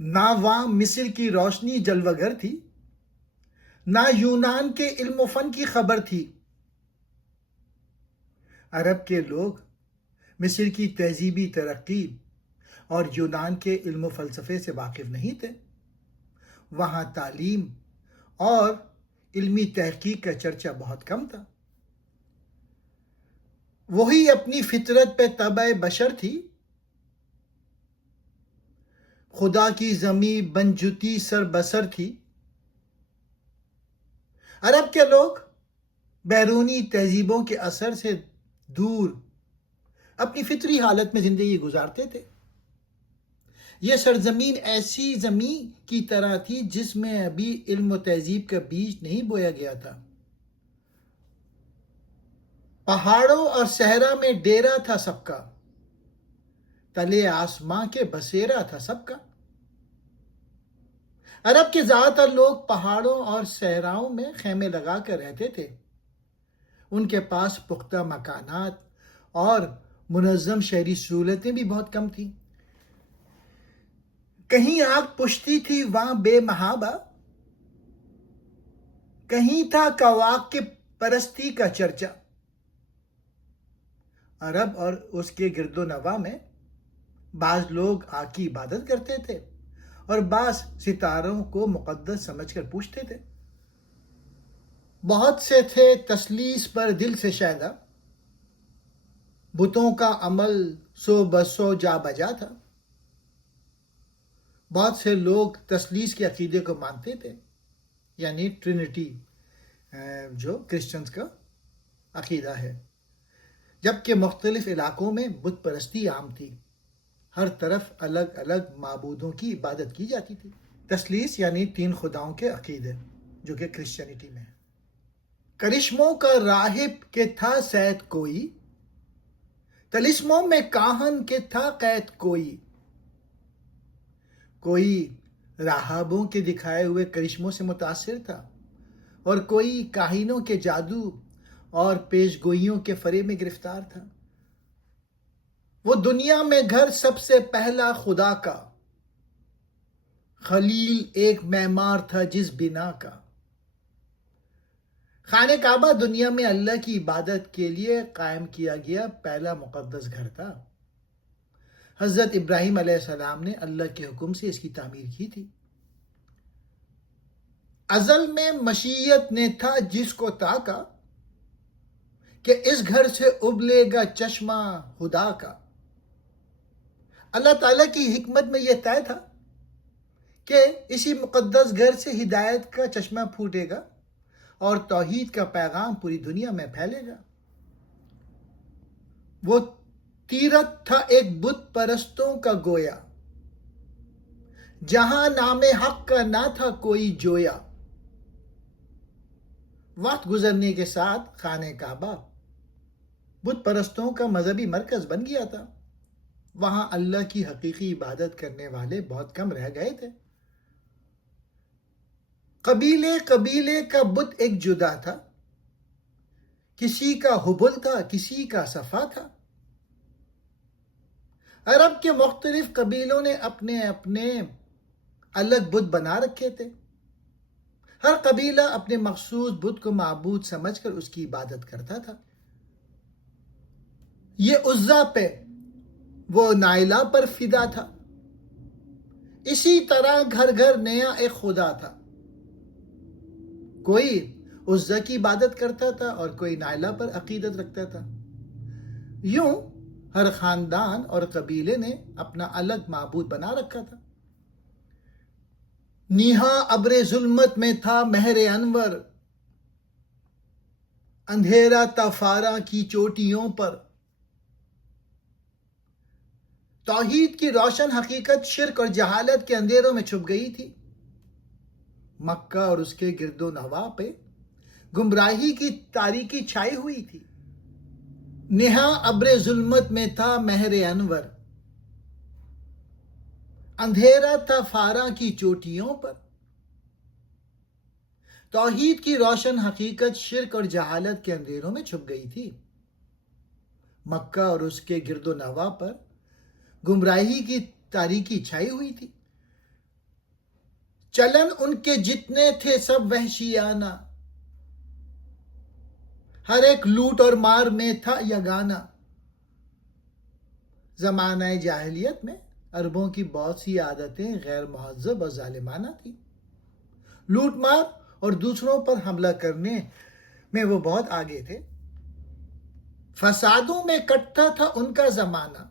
نہ وہاں مصر کی روشنی جلوگر تھی، نہ یونان کے علم و فن کی خبر تھی۔ عرب کے لوگ مصر کی تہذیبی ترقی اور یونان کے علم و فلسفے سے واقف نہیں تھے۔ وہاں تعلیم اور علمی تحقیق کا چرچہ بہت کم تھا۔ وہی اپنی فطرت پہ طبع بشر تھی۔ خدا کی زمیں بن جتی سر بسر تھی۔ عرب کے لوگ بیرونی تہذیبوں کے اثر سے دور اپنی فطری حالت میں زندگی گزارتے تھے۔ یہ سرزمین ایسی زمین کی طرح تھی جس میں ابھی علم و تہذیب کا بیج نہیں بویا گیا تھا۔ پہاڑوں اور صحرا میں ڈیرا تھا سب کا، تلے آسماں کے بسیرا تھا سب کا۔ عرب کے زیادہ تر لوگ پہاڑوں اور صحراؤں میں خیمے لگا کر رہتے تھے۔ ان کے پاس پختہ مکانات اور منظم شہری سہولتیں بھی بہت کم تھیں۔ کہیں آگ پشتی تھی وہاں بے محابہ، کہیں تھا کواکب پرستی کا چرچا۔ عرب اور اس کے گرد و نواح میں بعض لوگ آگ کی عبادت کرتے تھے اور بعض ستاروں کو مقدس سمجھ کر پوجتے تھے۔ بہت سے تھے تثلیث پر دل سے شیدا، بتوں کا عمل سو بسو جا بجا تھا۔ بہت سے لوگ تثلیث کے عقیدے کو مانتے تھے، یعنی ٹرینٹی جو کرسچنز کا عقیدہ ہے، جبکہ مختلف علاقوں میں بت پرستی عام تھی۔ ہر طرف الگ الگ معبودوں کی عبادت کی جاتی تھی۔ تثلیث یعنی تین خداؤں کے عقیدے جو کہ کرسچینٹی میں ہے۔ کرشموں کا راہب کے تھا سید کوئی، طلسموں میں کاہن کے تھا قید کوئی۔ کوئی راہبوں کے دکھائے ہوئے کرشموں سے متاثر تھا اور کوئی کاہنوں کے جادو اور پیش گوئیوں کے فریب میں گرفتار تھا۔ وہ دنیا میں گھر سب سے پہلا خدا کا، خلیل ایک معمار تھا جس بنا کا۔ خانہ کعبہ دنیا میں اللہ کی عبادت کے لیے قائم کیا گیا پہلا مقدس گھر تھا۔ حضرت ابراہیم علیہ السلام نے اللہ کے حکم سے اس کی تعمیر کی تھی۔ ازل میں مشیت نے تھا جس کو تاکا کہ اس گھر سے ابلے گا چشمہ خدا کا۔ اللہ تعالیٰ کی حکمت میں یہ طے تھا کہ اسی مقدس گھر سے ہدایت کا چشمہ پھوٹے گا اور توحید کا پیغام پوری دنیا میں پھیلے گا۔ وہ تیرتھ تھا ایک بت پرستوں کا گویا، جہاں نام حق کا نہ تھا کوئی جویا۔ وقت گزرنے کے ساتھ خانہ کعبہ بت پرستوں کا مذہبی مرکز بن گیا تھا۔ وہاں اللہ کی حقیقی عبادت کرنے والے بہت کم رہ گئے تھے۔ قبیلے قبیلے کا بت ایک جدا تھا، کسی کا حبل تھا کسی کا صفا تھا۔ عرب کے مختلف قبیلوں نے اپنے اپنے الگ بت بنا رکھے تھے۔ ہر قبیلہ اپنے مخصوص بت کو معبود سمجھ کر اس کی عبادت کرتا تھا۔ یہ عزا پہ، وہ نائلہ پر فدا تھا۔ اسی طرح گھر گھر نیا ایک خدا تھا۔ کوئی عزا کی عبادت کرتا تھا اور کوئی نائلہ پر عقیدت رکھتا تھا۔ یوں ہر خاندان اور قبیلے نے اپنا الگ معبود بنا رکھا تھا۔ نیہا ابر ظلمت میں تھا مہر انور، اندھیرا تھا فارا کی چوٹیوں پر۔ توحید کی روشن حقیقت شرک اور جہالت کے اندھیروں میں چھپ گئی تھی۔ مکہ اور اس کے گرد و نواح پہ گمراہی کی تاریکی چھائی ہوئی تھی۔ نیہا ابر ظلمت میں تھا مہر انور، اندھیرا تھا فارا کی چوٹیوں پر۔ توحید کی روشن حقیقت شرک اور جہالت کے اندھیروں میں چھپ گئی تھی۔ مکہ اور اس کے گرد و نواح پر گمراہی کی تاریکی چھائی ہوئی تھی۔ چلن ان کے جتنے تھے سب وحشیانہ، ہر ایک لوٹ اور مار میں تھا یگانہ۔ زمانہ جاہلیت میں عربوں کی بہت سی عادتیں غیر مہذب اور ظالمانہ تھیں۔ لوٹ مار اور دوسروں پر حملہ کرنے میں وہ بہت آگے تھے۔ فسادوں میں کٹتا تھا ان کا زمانہ،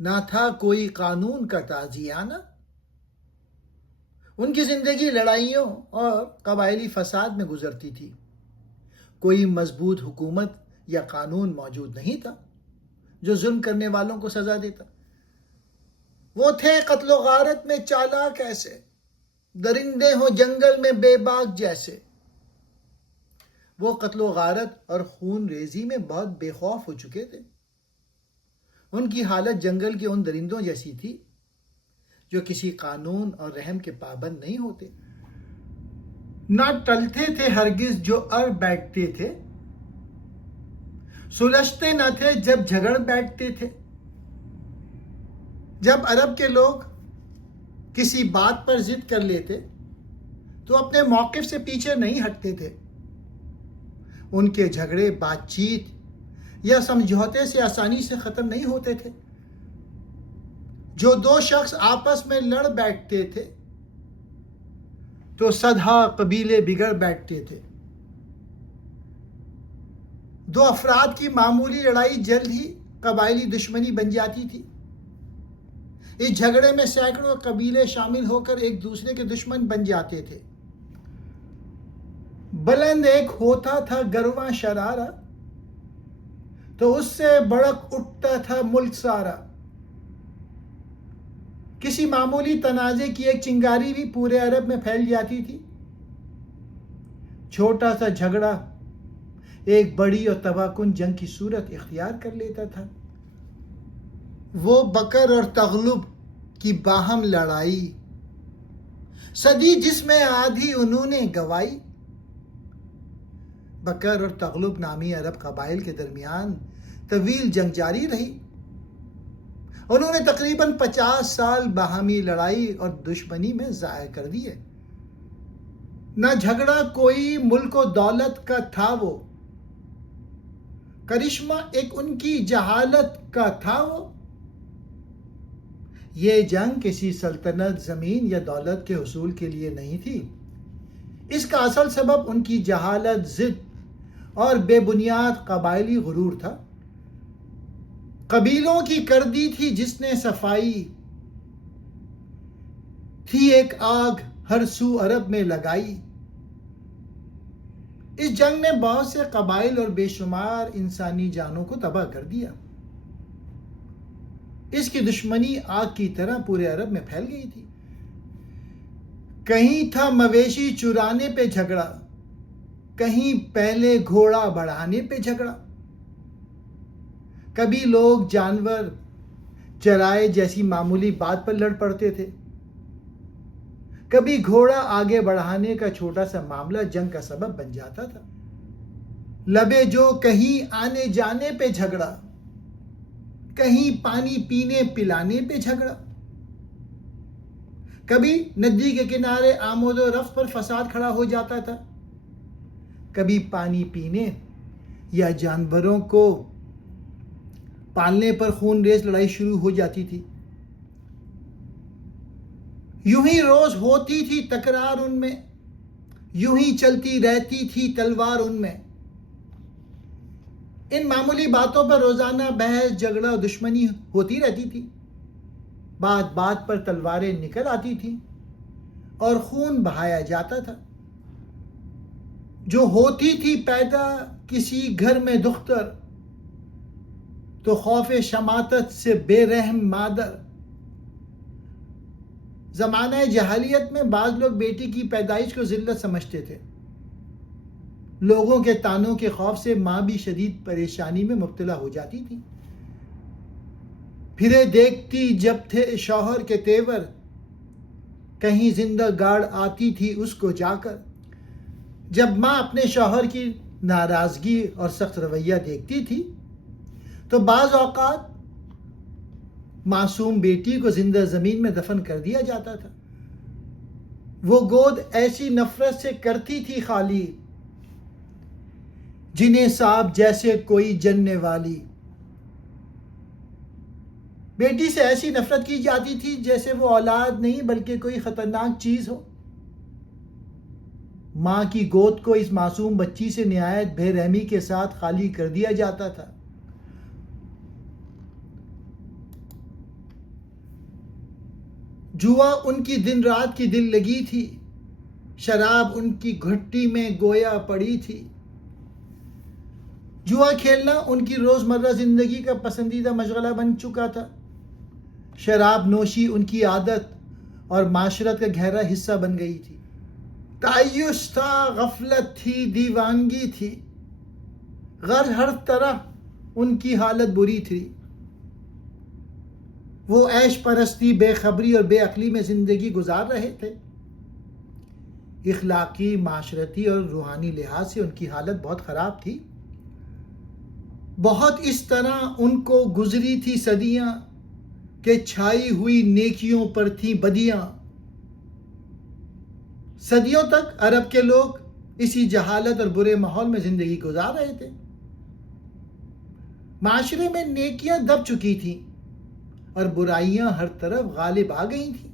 نہ تھا کوئی قانون کا تعزیانہ۔ ان کی زندگی لڑائیوں اور قبائلی فساد میں گزرتی تھی۔ کوئی مضبوط حکومت یا قانون موجود نہیں تھا جو ظلم کرنے والوں کو سزا دیتا۔ وہ تھے قتل و غارت میں چالاک ایسے، درندے ہوں جنگل میں بے باک جیسے۔ وہ قتل و غارت اور خون ریزی میں بہت بے خوف ہو چکے تھے۔ ان کی حالت جنگل کے ان درندوں جیسی تھی جو کسی قانون اور رحم کے پابند نہیں ہوتے۔ نہ ٹلتے تھے ہرگز جو اڑ بیٹھتے تھے، سلجھتے نہ تھے جب جھگڑ بیٹھتے تھے۔ جب عرب کے لوگ کسی بات پر ضد کر لیتے تو اپنے موقف سے پیچھے نہیں ہٹتے تھے۔ ان کے جھگڑے بات چیت یا سمجھوتے سے آسانی سے ختم نہیں ہوتے تھے۔ جو دو شخص آپس میں لڑ بیٹھتے تھے تو صدہا قبیلے بگڑ بیٹھتے تھے۔ دو افراد کی معمولی لڑائی جلد ہی قبائلی دشمنی بن جاتی تھی۔ اس جھگڑے میں سینکڑوں قبیلے شامل ہو کر ایک دوسرے کے دشمن بن جاتے تھے۔ بلند ایک ہوتا تھا گرواں شرارہ، تو اس سے بڑک اٹھتا تھا ملک سارا۔ کسی معمولی تنازع کی ایک چنگاری بھی پورے عرب میں پھیل جاتی تھی۔ چھوٹا سا جھگڑا ایک بڑی اور تباہ کن جنگ کی صورت اختیار کر لیتا تھا۔ وہ بکر اور تغلب کی باہم لڑائی، صدی جس میں آدھی انہوں نے گوائی۔ بکر اور تغلب نامی عرب قبائل کے درمیان طویل جنگ جاری رہی۔ انہوں نے تقریباً 50 سال باہمی لڑائی اور دشمنی میں ضائع کر دیے۔ نہ جھگڑا کوئی ملک و دولت کا تھا وہ، کرشمہ ایک ان کی جہالت کا تھا وہ۔ یہ جنگ کسی سلطنت، زمین یا دولت کے حصول کے لیے نہیں تھی۔ اس کا اصل سبب ان کی جہالت، ضد اور بے بنیاد قبائلی غرور تھا۔ قبیلوں کی کر دی تھی جس نے صفائی، تھی ایک آگ ہر سو عرب میں لگائی۔ اس جنگ نے بہت سے قبائل اور بے شمار انسانی جانوں کو تباہ کر دیا۔ اس کی دشمنی آگ کی طرح پورے عرب میں پھیل گئی تھی۔ کہیں تھا مویشی چرانے پہ جھگڑا، کہیں پہلے گھوڑا بڑھانے پہ جھگڑا۔ کبھی لوگ جانور چرائے جیسی معمولی بات پر لڑ پڑتے تھے، کبھی گھوڑا آگے بڑھانے کا چھوٹا سا معاملہ جنگ کا سبب بن جاتا تھا۔ لبے جو کہیں آنے جانے پہ جھگڑا، کہیں پانی پینے پلانے پہ جھگڑا۔ کبھی ندی کے کنارے آمد و رفت پر فساد کھڑا ہو جاتا تھا، کبھی پانی پینے یا جانوروں کو پالنے پر خون ریز لڑائی شروع ہو جاتی تھی۔ یوں ہی روز ہوتی تھی تکرار ان میں، یوں ہی چلتی رہتی تھی تلوار ان میں۔ ان معمولی باتوں پر روزانہ بحث، جھگڑا اور دشمنی ہوتی رہتی تھی۔ بات بات پر تلواریں نکل آتی تھیں اور خون بہایا جاتا تھا۔ جو ہوتی تھی پیدا کسی گھر میں دختر، تو خوف شماتت سے بے رحم مادر۔ زمانہ جاہلیت میں بعض لوگ بیٹی کی پیدائش کو ذلت سمجھتے تھے۔ لوگوں کے طعنوں کے خوف سے ماں بھی شدید پریشانی میں مبتلا ہو جاتی تھی۔ پھرے دیکھتی جب تھے شوہر کے تیور، کہیں زندہ گاڑ آتی تھی اس کو جا کر۔ جب ماں اپنے شوہر کی ناراضگی اور سخت رویہ دیکھتی تھی تو بعض اوقات معصوم بیٹی کو زندہ زمین میں دفن کر دیا جاتا تھا۔ وہ گود ایسی نفرت سے کرتی تھی خالی، جنہیں سانپ جیسے کوئی جننے والی۔ بیٹی سے ایسی نفرت کی جاتی تھی جیسے وہ اولاد نہیں بلکہ کوئی خطرناک چیز ہو۔ ماں کی گود کو اس معصوم بچی سے نہایت بے رحمی کے ساتھ خالی کر دیا جاتا تھا۔ جوا ان کی دن رات کی دل لگی تھی، شراب ان کی گھٹی میں گویا پڑی تھی۔ جوا کھیلنا ان کی روزمرہ زندگی کا پسندیدہ مشغلہ بن چکا تھا۔ شراب نوشی ان کی عادت اور معاشرت کا گہرا حصہ بن گئی تھی۔ تعیش تھا، غفلت تھی، دیوانگی تھی، غر ہر طرح ان کی حالت بری تھی۔ وہ عیش پرستی، بے خبری اور بے عقلی میں زندگی گزار رہے تھے۔ اخلاقی، معاشرتی اور روحانی لحاظ سے ان کی حالت بہت خراب تھی۔ بہت اس طرح ان کو گزری تھی صدیاں کہ چھائی ہوئی نیکیوں پر تھیں بدیاں۔ صدیوں تک عرب کے لوگ اسی جہالت اور برے ماحول میں زندگی گزار رہے تھے۔ معاشرے میں نیکیاں دب چکی تھیں اور برائیاں ہر طرف غالب آ گئی تھیں۔